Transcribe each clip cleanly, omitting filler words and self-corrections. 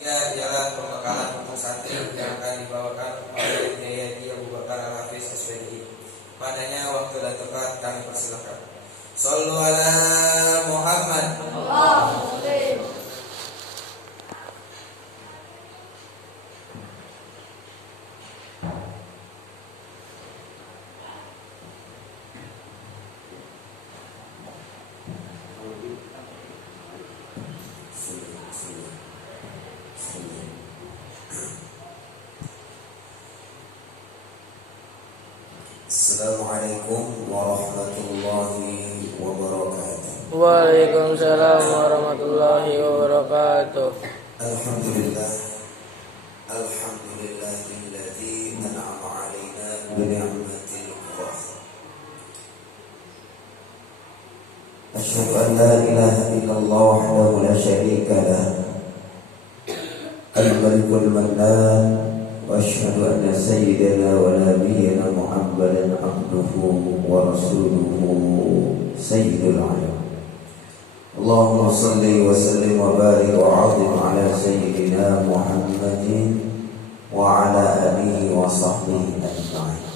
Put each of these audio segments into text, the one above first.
Ya, ialah pembekalan untuk santri yang akan dibawakan oleh Kiai Abu Bakar Al-Hafiz SPDI. Padanya waktu dan tempat kami persilakan. Shallu ala Muhammad. Assalamualaikum warahmatullahi wabarakatuh. Waalaikumsalam warahmatullahi wabarakatuh. Alhamdulillah, alhamdulillahilladzi an'ama 'alaina bi ni'matil qudrah. Asyhadu an la ilaha illallah wahdahu la syarika lah, al-malikul mannan. وأشهد أن سيدنا ونبينا محمدا عبده ورسوله سيد العالم. اللهم صل وسلم وبارك وعظم على سيدنا محمد وعلى آله وصحبه أجمعين.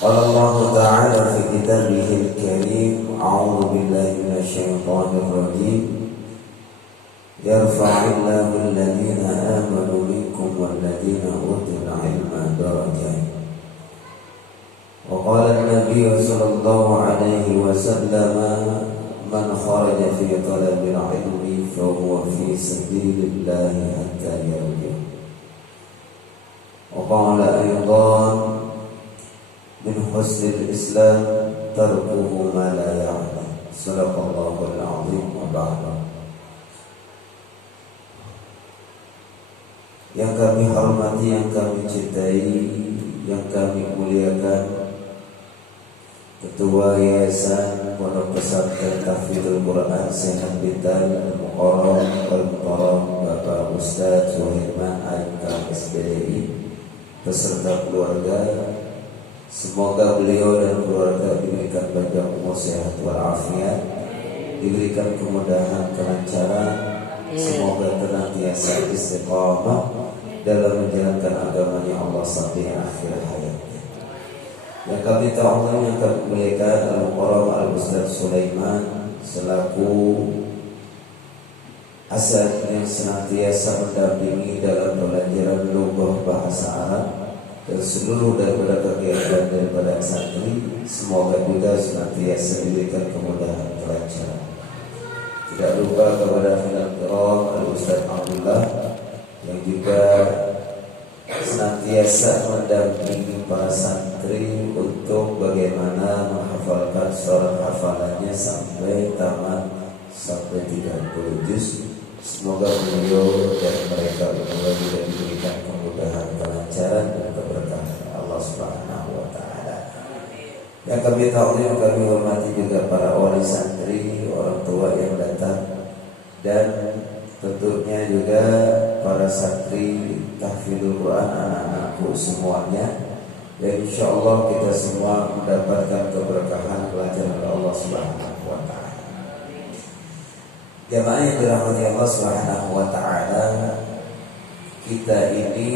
قال الله تعالى في كتابه الكريم: أعوذ بالله من الشيطان الرجيم. يرفع الله الذين آمنوا منكم والذين أوتوا العلم درجات. وقال النبي صلى الله عليه وسلم: من خرج في طلب العلم فهو في سبيل الله حتى يرجع. وقال أيضا: من حسن الإسلام تركه ما لا يعلم. صدق الله العظيم. وبعد. Yang kami hormati, yang kami cintai, yang kami muliakan, Ketua Yayasan Pondok Pesantren Tahfidzul Quran Sehat Bitan Al-Muqarram Al-Muqarram Bapak Ustaz Suhirman AMK SPDI beserta keluarga. Semoga beliau dan keluarga diberikan panjang umur, sehat walafiat, diberikan kemudahan, kelancaran. Semoga senantiasa istiqamah dalam menjalankan agamanya Allah sampai akhir hayatnya. Yang kami tahu, yang kami muliakan Al-Muqarram Al-Ustaz Sulaiman selaku asal yang senantiasa mendampingi dalam pelajaran lughah bahasa Arab dan seluruh daripada kegiatan daripada santri. Semoga juga senantiasa diberikan kemudahan, kelancaran. Tidak lupa kepada Al-Muqarram Al-Ustaz Abdullah yang juga senantiasa mendampingi para santri untuk bagaimana menghafalkan surat hafalannya sampai tamat, sampai 30 juz. Semoga beliau dan mereka berdua juga diberikan kemudahan, kelancaran dan keberkahan Allah Subhanahu wa taala. Yang kami tahu, yang kami hormati juga para wali santri, orang tua yang datang, dan tentunya juga para santri tahfidzul Quran, anak-anakku semuanya. Dan insyaallah kita semua mendapatkan keberkahan pelajaran Allah Subhanahu wa taala. Jamaah yang dirahmati Allah Subhanahu wa taala, kita ini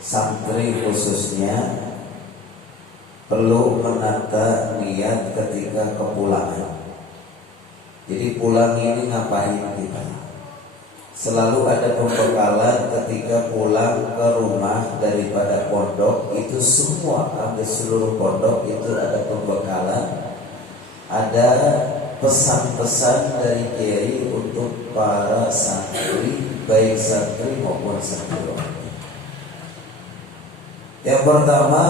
santri khususnya perlu menata niat ketika kepulangan. Jadi pulang ini ngapain kita? Selalu ada pembekalan ketika pulang ke rumah daripada pondok. Itu semua, hampir seluruh pondok itu ada pembekalan. Ada pesan-pesan dari kiai untuk para santri, baik santri maupun santriwati. Yang pertama,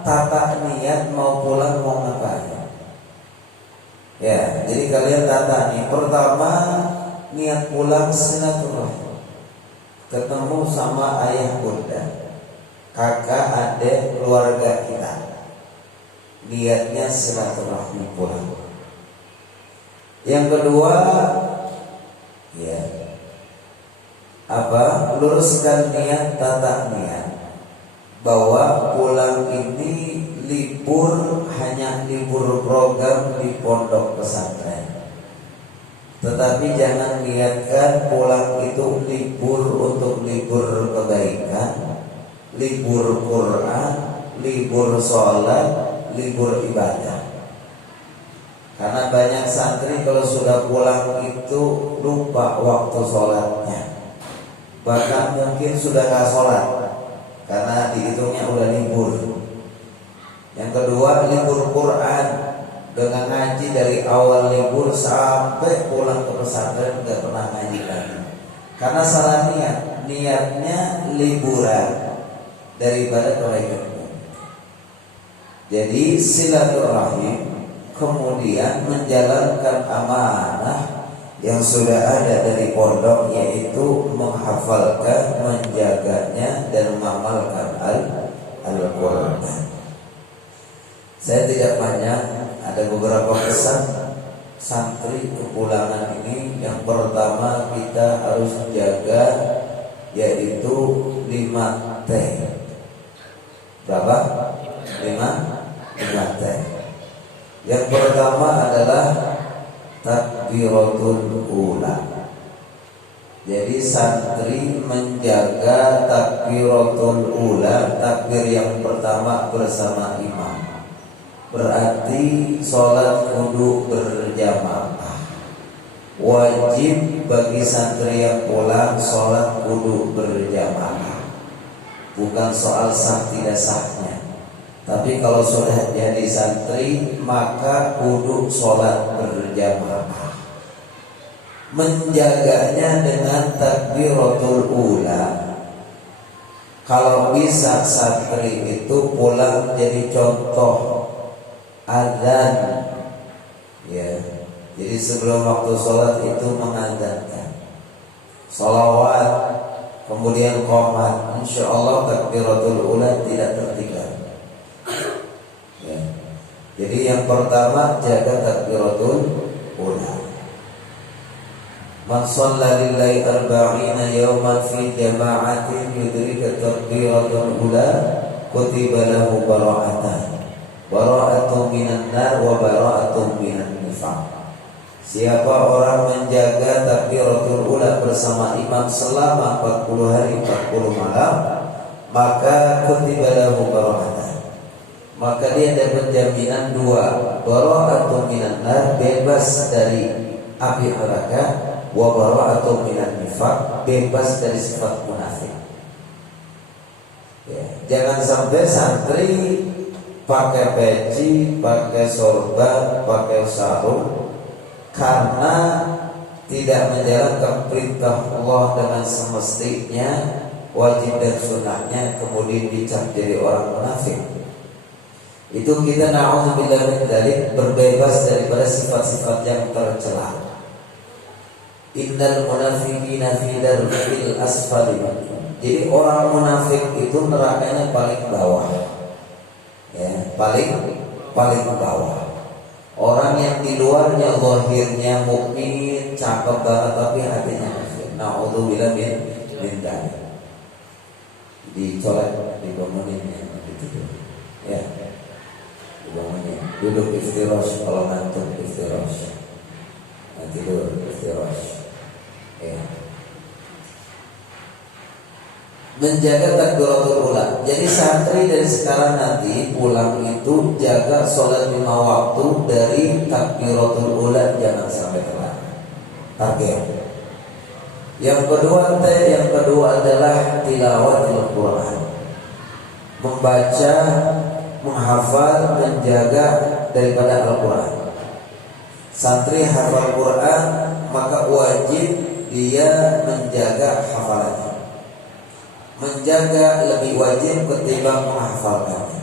tata niat mau pulang mau ngapain. Ya, jadi kalian tata nih. Pertama, niat pulang silaturahmi, ketemu sama ayah bunda, kakak, adik, keluarga kita. Niatnya silaturahmi pulang. Yang kedua, ya, luruskan niat, tata niat bahwa pulang ini libur, hanya libur program di pondok pesantren. Tetapi jangan niatkan pulang itu libur untuk libur kebaikan, libur Quran, libur sholat, libur ibadah. Karena banyak santri kalau sudah pulang itu lupa waktu sholatnya, bahkan mungkin sudah nggak sholat karena dihitungnya udah libur. Yang kedua, libur Quran, dengan ngaji dari awal libur sampai pulang ke pesantren nggak pernah ngaji lagi karena salah niat. Niatnya liburan daripada kebaikan. Jadi silaturahim, kemudian menjalankan amanah yang sudah ada dari pondok, yaitu menghafalkan, menjaganya, dan mengamalkan Al-Quran. Saya tidak banyak, ada beberapa pesan santri kepulangan ini. Yang pertama kita harus jaga, yaitu 5 T. Berapa? 5 T. Yang pertama adalah takbiratul ula. Jadi santri menjaga takbiratul ula, takbir yang pertama bersama imam. Berarti sholat kudu berjamaah. Wajib bagi santri yang pulang sholat kudu berjamaah. Bukan soal sah tidak sahnya, tapi kalau sudah jadi santri maka kudu sholat berjamaah. Menjaganya dengan takbiratul ula. Kalau bisa santri itu pulang jadi contoh adzan, ya. Jadi sebelum waktu sholat itu mengadzankan, sholawat, kemudian qomat. Insya Allah takbiratul ula tidak tertinggal. Ya. Jadi yang pertama jaga takbiratul ula. Man shalla lillahi arba'ina yawman fi jama'atin yudrika takbiratul ula kutiba lahu bara'atan. Bara'atun minan nar wa bara'atun minan nifaq. Siapa orang menjaga takbiratul ula bersama imam selama 40 hari 40 malam, maka kutiba lahu bara'atan. Maka dia dapat jaminan 2, bara'atun minan nar, bebas dari api neraka, wa bara'atun minan nifaq, bebas dari sifat munafik. Ya, jangan sampai santri pakai peci, pakai sorban, pakai sarung karena tidak menjalankan perintah Allah dengan semestinya, wajib dan sunnahnya, kemudian dicap jadi orang munafik. Itu kita na'udzubillah min dzalik, berbebas daripada sifat-sifat yang tercela. Innal munafiqina fi darkil asfali. Jadi orang munafik itu nerakanya paling bawah. Ya, paling bawah. Orang yang di luarnya zahirnya mukmin, cakep banget, tapi hatinya kafir. Na'udzubillah min dzalik. Dicolek, dibangunin gitu. Ya. Dibangunin. Duduk iftirash, kalau ngantuk iftirash. Tidur iftirash. Ya. Menjaga takbiratul ula. Jadi santri dari sekarang nanti pulang itu jaga sholat 5 waktu dari takbiratul ula, jangan sampai telat. Target. Yang kedua adalah tilawatul Quran. Membaca, menghafal, menjaga daripada Al-Quran. Santri hafal Quran, maka wajib dia menjaga hafalannya. Menjaga lebih wajib ketimbang menghafalkannya.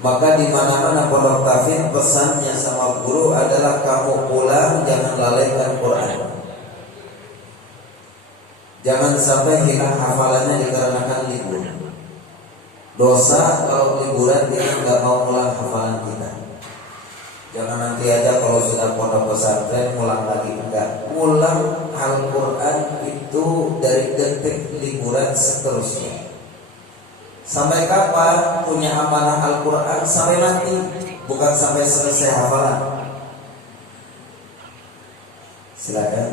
Maka di mana-mana pondok tahfidz pesannya sama guru adalah kamu pulang jangan lalaikan Quran. Jangan sampai hilang hafalannya dikarenakan libur. Dosa kalau liburan kita nggak mau ulang hafalan kita. Jangan nanti aja kalau sudah pondok pesantren ngulang lagi, enggak. Ngulang Al-Quran itu dari detik liburan seterusnya. Sampai kapan punya amanah Al-Quran? Sampai nanti, bukan sampai selesai hafalan. Silakan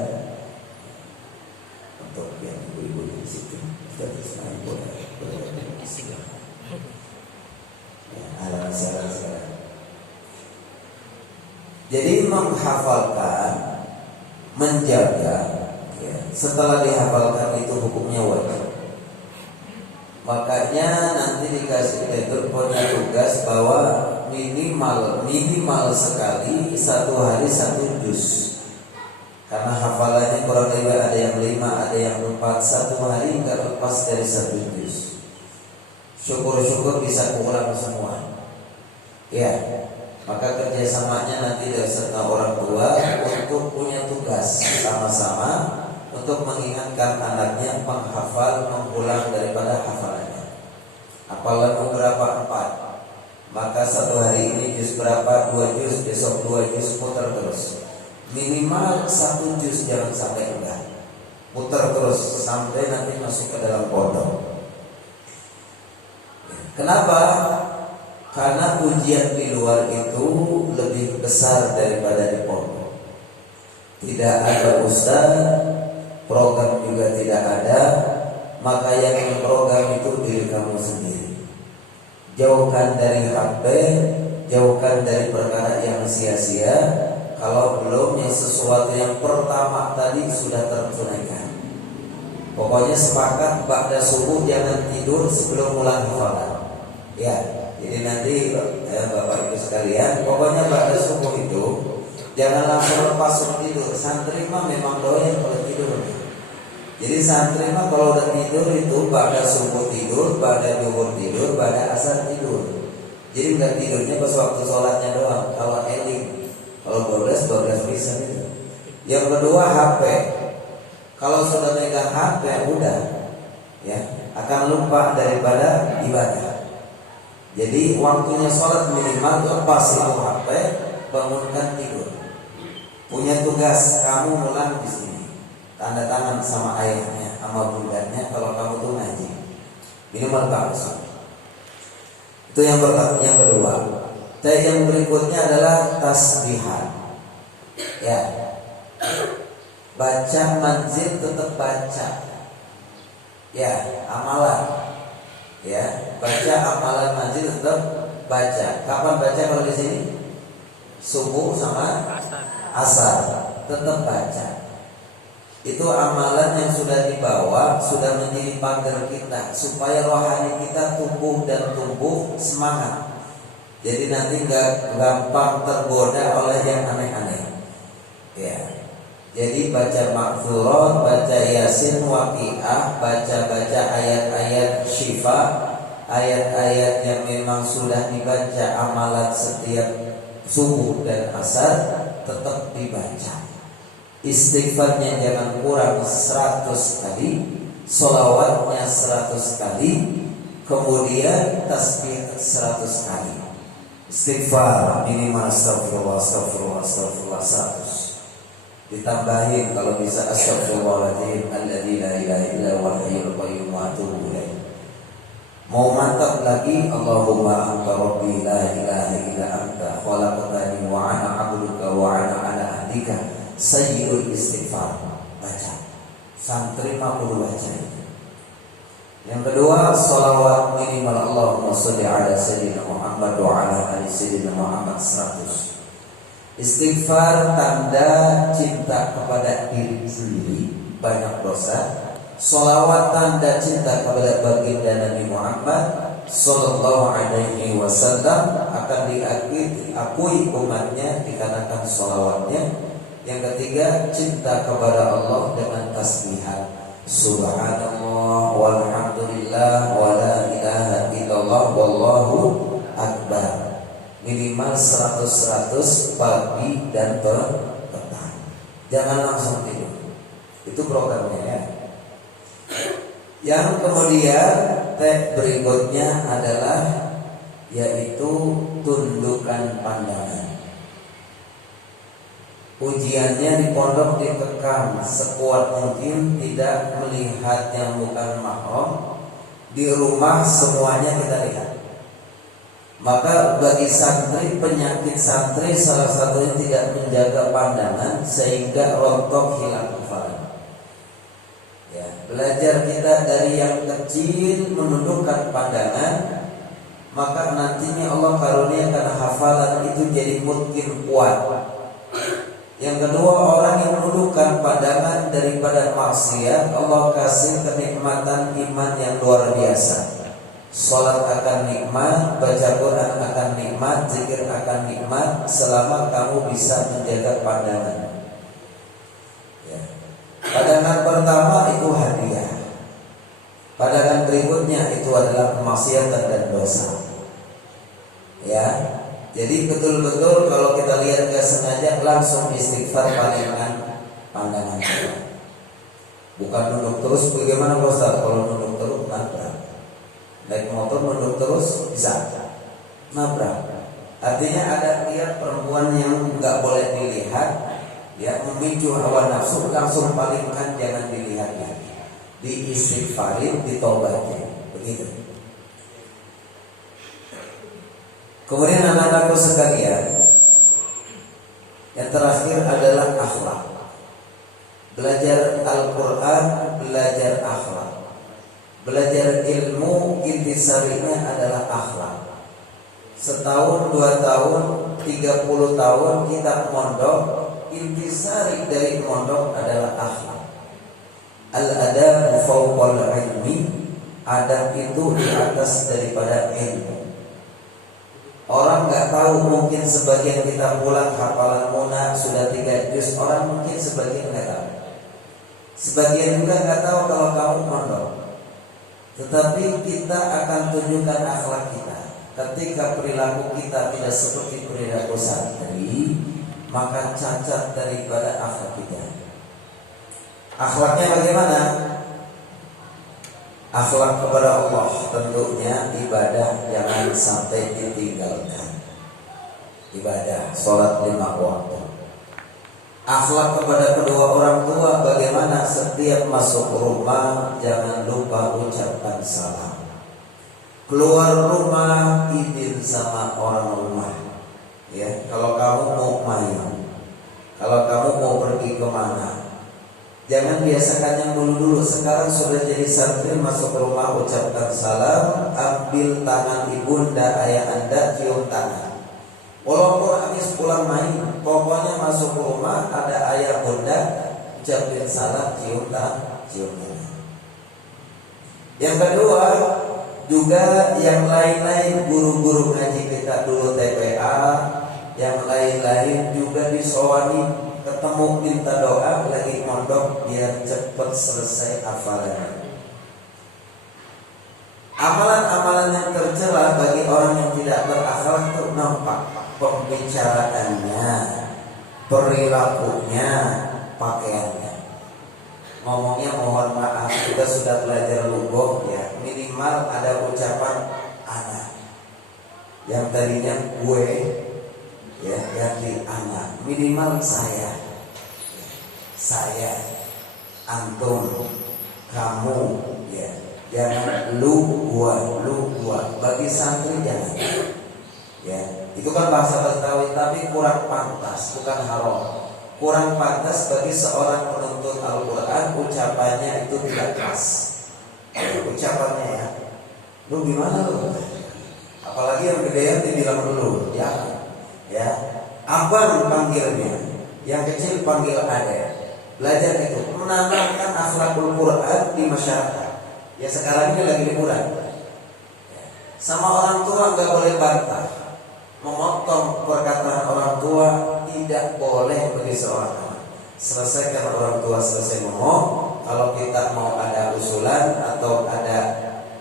untuk yang ibu-ibu di situ. Kita terus boleh. Halaman sekarang. Jadi menghafalkan, menjaga, ya, setelah dihafalkan itu hukumnya wajib. Makanya nanti dikasih tidur punya tugas bahwa minimal sekali satu hari satu juz. Karena hafalannya kurang lebih ada yang 5, ada yang 4, satu hari nggak lepas dari satu juz. Syukur-syukur bisa kurang semua. Ya, maka kerjasamanya nanti dari serta orang tua untuk punya tugas sama-sama untuk mengingatkan anaknya menghafal, mengulang daripada hafalannya. Hafalan berapa? 4. Maka satu hari ini juz berapa? 2 juz, besok 2 juz, putar terus. Minimal 1 juz, jangan sampai enggak. Putar terus sampai nanti masuk ke dalam pondok. Kenapa? Karena ujian di luar itu lebih besar daripada di pondok. Tidak ada ustaz, program juga tidak ada, maka yang program itu diri kamu sendiri. Jauhkan dari HP, jauhkan dari perkara yang sia-sia. Kalau belum yang sesuatu yang pertama tadi sudah tertunaikan. Pokoknya sepakat ba'da subuh jangan tidur sebelum mulai hafalan. Ya, jadi nanti Bapak Ibu sekalian, pokoknya ba'da subuh itu jangan langsung lepas tidur. Santri mah memang doyan kalau tidur. Jadi santri mah kalau udah tidur itu ba'da subuh tidur, ba'da zuhur tidur, ba'da asar tidur. Jadi nggak tidurnya pas waktu sholatnya doang. Kalau eling, kalau 12 bisa itu. Yang kedua HP. Kalau sudah megang HP udah, ya akan lupa daripada ibadah. Jadi waktunya sholat minimal lepas itu HP, bangunkan tidur. Punya tugas kamu ulang di sini. Tanda tangan sama ayahnya, sama bundanya kalau kamu tuh ngaji. Minimal kamu. Itu yang pertama, yang kedua. Dan yang berikutnya adalah tasbihan. Ya. Baca manzil tetap baca. Ya, amalan. Ya, baca amalan manzil tetap baca. Kapan baca kalau di sini? Subuh sama asar. Tetap baca. Itu amalan yang sudah dibawa, sudah menjadi pagar kita supaya rohani kita tumbuh dan tumbuh semangat. Jadi nanti nggak gampang tergoda oleh yang aneh-aneh. Ya. Jadi baca makfurat, baca yasin, waqiah, baca ayat-ayat syifa, ayat-ayat yang memang sudah dibaca amalan setiap subuh dan asar tetap dibaca. Istighfarnya jangan kurang 100 kali, sholawatnya 100 kali, kemudian tasbih 100 kali. Istighfar minimal astagfirullah 100. Ditambahin kalau bisa astagfirullahaladzim alladzi la ilaha illa huwal hayyul qayyum wa atubu ilaih. Mau mantap lagi, Allahumma anta rabbi la ilaha illa anta khalaqtani wa ana 'abduka wa ana 'ala ahdika. Sayyidul istighfar. Baca. Santri mah kudu baca. Yang kedua, salawat minimal Allahumma sholli ala sayyidina Muhammad wa ala ali sayyidina Muhammad 100. Istighfar tanda cinta kepada diri sendiri, banyak dosa. Sholawat tanda cinta kepada baginda Nabi Muhammad sallallahu alaihi wasallam, akan diakui umatnya dikarenakan sholawatnya. Yang ketiga, cinta kepada Allah dengan tasbihan subhanallah walhamdulillah wa la ilaha illallah wallahu akbar. Minimal 100 pagi dan petang. Jangan langsung tidur. Itu programnya ya. Yang kemudian berikutnya adalah yaitu tundukkan pandangan. Ujiannya di pondok dikekang sekuat mungkin, tidak melihat yang bukan mahram. Di rumah semuanya kita lihat. Maka bagi santri, penyakit santri salah satunya tidak menjaga pandangan sehingga rontok hilang hafalan. Ya, belajar kita dari yang kecil menundukkan pandangan, maka nantinya Allah karuniakan hafalan itu jadi mungkin kuat. Yang kedua, orang yang menundukkan pandangan daripada maksiat, Allah kasih kenikmatan iman yang luar biasa. Salat akan nikmat, baca Quran akan nikmat, zikir akan nikmat selama kamu bisa menjaga pandangan. Ya. Pandangan pertama itu hadiah. Pandangan berikutnya itu adalah kemaksiatan dan dosa. Ya. Jadi betul-betul kalau kita lihat gak sengaja langsung istighfar palingkan pandangan kita. Bukan nunduk terus. Bagaimana Ustaz kalau nunduk terus nabrak? Naik motor nunduk terus bisa nabrak. Artinya ada lihat perempuan yang nggak boleh dilihat, ya memicu hawa nafsu, langsung palingkan, jangan dilihat lagi. Diistighfarin, ditobatin, begitu. Kemudian anak-anakku sekalian, yang terakhir adalah akhlak. Belajar Al-Quran, belajar akhlak. Belajar ilmu intisarinya adalah akhlak. Setahun, 2 tahun, 30 tahun kita mondok, intisari dari mondok adalah akhlak. Al-adab fawqal ilmi, adab itu di atas daripada ilmu. Orang nggak tahu, mungkin sebagian kita pulang hafalan Muna sudah 3 juz, orang mungkin sebagian nggak tahu. Sebagian juga nggak tahu kalau kamu mondok. Tetapi kita akan tunjukkan akhlak kita. Ketika perilaku kita tidak seperti perilaku santri, maka cacat daripada akhlak kita. Akhlaknya bagaimana? Akhlak kepada Allah tentunya ibadah jangan sampai ditinggalkan. Ibadah, sholat 5 waktu. Akhlak kepada kedua orang tua bagaimana? Setiap masuk rumah jangan lupa ucapkan salam. Keluar rumah izin sama orang rumah. Ya, kalau kamu mau main, kalau kamu mau pergi kemana, jangan biasakan yang dulu. Sekarang sudah jadi santri, masuk rumah ucapkan salam, ambil tangan ibunda ayah anda, cium tangan. Walaupun habis pulang main, pokoknya masuk rumah ada ayah bunda, ucapin salam, cium tangan. Yang kedua, juga yang lain-lain, guru-guru ngaji kita dulu TPA, yang lain-lain juga disowani, ketemu minta doa lagi mondok biar cepat selesai hafalannya. Amalan-amalan yang tercela bagi orang yang tidak berakhlak itu nampak. Pembicaraannya, perilakunya, pakaiannya. Ngomongnya mohon maaf, kita sudah belajar lugah ya, minimal ada ucapan anak. Yang tadinya gue ya ganti anak, minimal saya, antum, kamu ya. Jangan lu gua. Bagi santri jangan. Ya, itu kan bahasa Betawi tapi kurang pantas, bukan haram. Kurang pantas bagi seorang penuntut Al-Quran, ucapannya itu tidak pas. Ucapannya ya, lu gimana lu? Apalagi yang gedean dibilang dulu, ya. Abang panggilnya, yang kecil panggil adek. Belajar itu menanamkan akhlakul Quran di masyarakat. Ya sekarang ini lagi liburan. Sama orang tua nggak boleh bantah. Memotong perkataan orang tua tidak boleh bagi seorang anak. Selesaikan orang tua selesai ngomong. Kalau kita mau ada usulan atau ada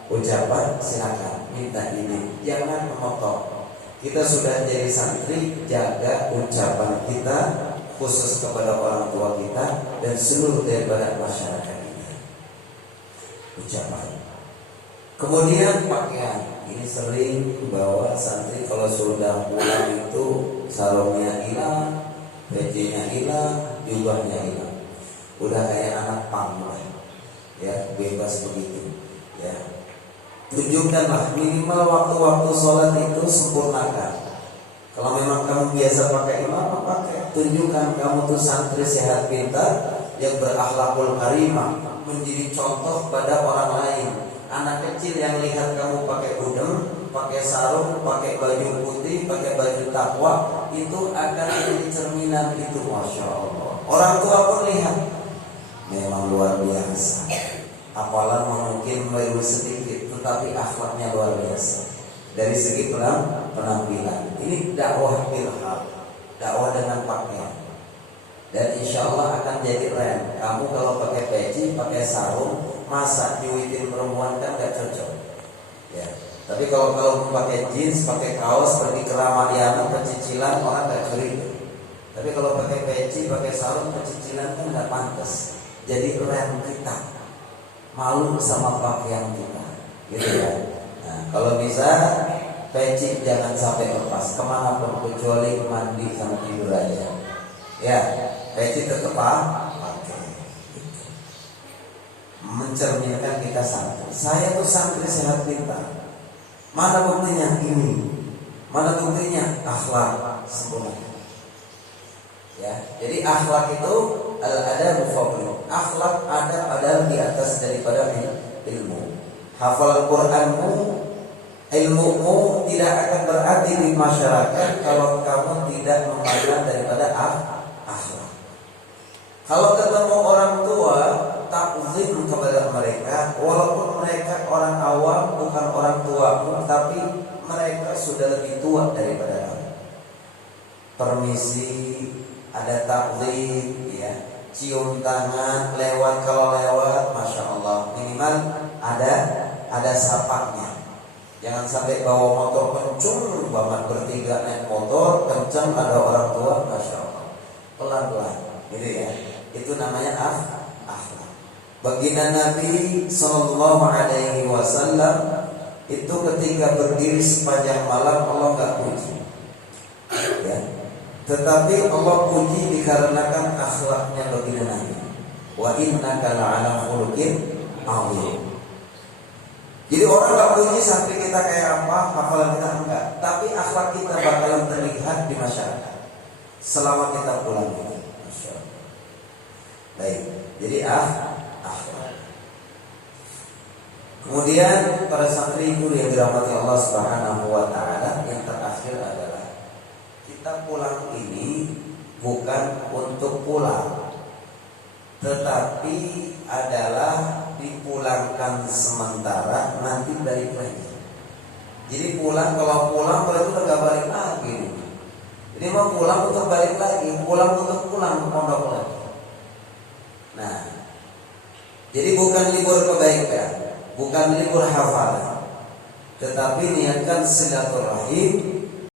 ucapan, silakan minta ini. Jangan memotong. Kita sudah jadi santri, jaga ucapan kita khusus kepada orang tua kita dan seluruh daripada masyarakat kita. Ucapan. Kemudian pakaian. Ini sering bawa santri kalau sudah pulang itu sarungnya hilang, pecinya hilang, jubahnya hilang. Udah kayak anak pang lah, ya bebas begitu, ya. Tunjukkanlah minimal waktu-waktu sholat itu sempurnakan. Kalau memang kamu biasa pakai imam, pakai. Tunjukkan kamu tuh santri sehat pintar yang berakhlakul karimah, menjadi contoh pada orang lain. Anak kecil yang lihat kamu pakai udeng, pakai sarung, pakai baju putih, pakai baju takwa, itu akan menjadi cerminan itu, masya Allah. Orang tua pun lihat, memang luar biasa. Apalan mungkin baru sedikit, tetapi akhlaknya luar biasa. Dari segi penampilan, ini dakwah ilham, dakwah dengan pakaian. Dan insya Allah akan jadi keren. Kamu kalau pakai peci, pakai sarung, masa nyuitin perempuan kan gak cocok. Ya. Tapi kalau pakai jeans, pakai kaos, pergi ke Ramadhan, pecicilan, orang gak curiga. Tapi kalau pakai peci, pakai sarung, pecicilan kan gak pantas. Jadi keren kita, malu sama pakaian kita, gitu ya. Nah, kalau bisa peci jangan sampai lepas kemanapun kecuali mandi sama tidur aja. Ya, peci tetap pakai. Mencerminkan kita santri. Saya tuh santri sehat pintar. Mana buktinya ini? Mana buktinya? Akhlak sempurna. Ya, jadi akhlak itu ada fadlu. Akhlak ada di atas daripada ilmu. Hafal Quranmu, ilmumu tidak akan berarti di masyarakat kalau kamu tidak memandang daripada akhlak. Kalau ketemu orang tua, takzim kepada mereka, walaupun mereka orang awam, bukan orang tuamu, tapi mereka sudah lebih tua daripada kamu. Permisi, ada takzim, ya, cium tangan, kalau lewat, masya Allah, minimal ada sapanya. Jangan sampai bawa motor kencung banget, bertiga naik motor kencang, ada orang tua, masya Allah, pelan-pelan, gitu ya. Itu namanya akhlak. Baginda Nabi Sallallahu Alaihi Wasallam itu ketika berdiri sepanjang malam Allah nggak puji, ya. Tetapi Allah puji dikarenakan akhlaknya baginda Nabi. Wa innaka la'ala khuluqin 'azim. Jadi orang nggak puji sampai kita kayak apa, hafalan kita enggak, tapi akhlak kita bakalan terlihat di masyarakat selama kita pulang ini. Masya Allah. Baik, jadi akhlak. Kemudian para santri guru yang dirahmati Allah Subhanahu wa taala, yang terakhir adalah kita pulang ini bukan untuk pulang, tetapi adalah dipulangkan sementara, nanti balik lagi. Jadi pulang, kalau pulang berarti udah gak balik lagi. Jadi mau pulang untuk balik lagi, pulang untuk pulang ke pondok lagi. Nah, jadi bukan libur kebaikan, bukan libur hafalan, tetapi niatkan silaturahim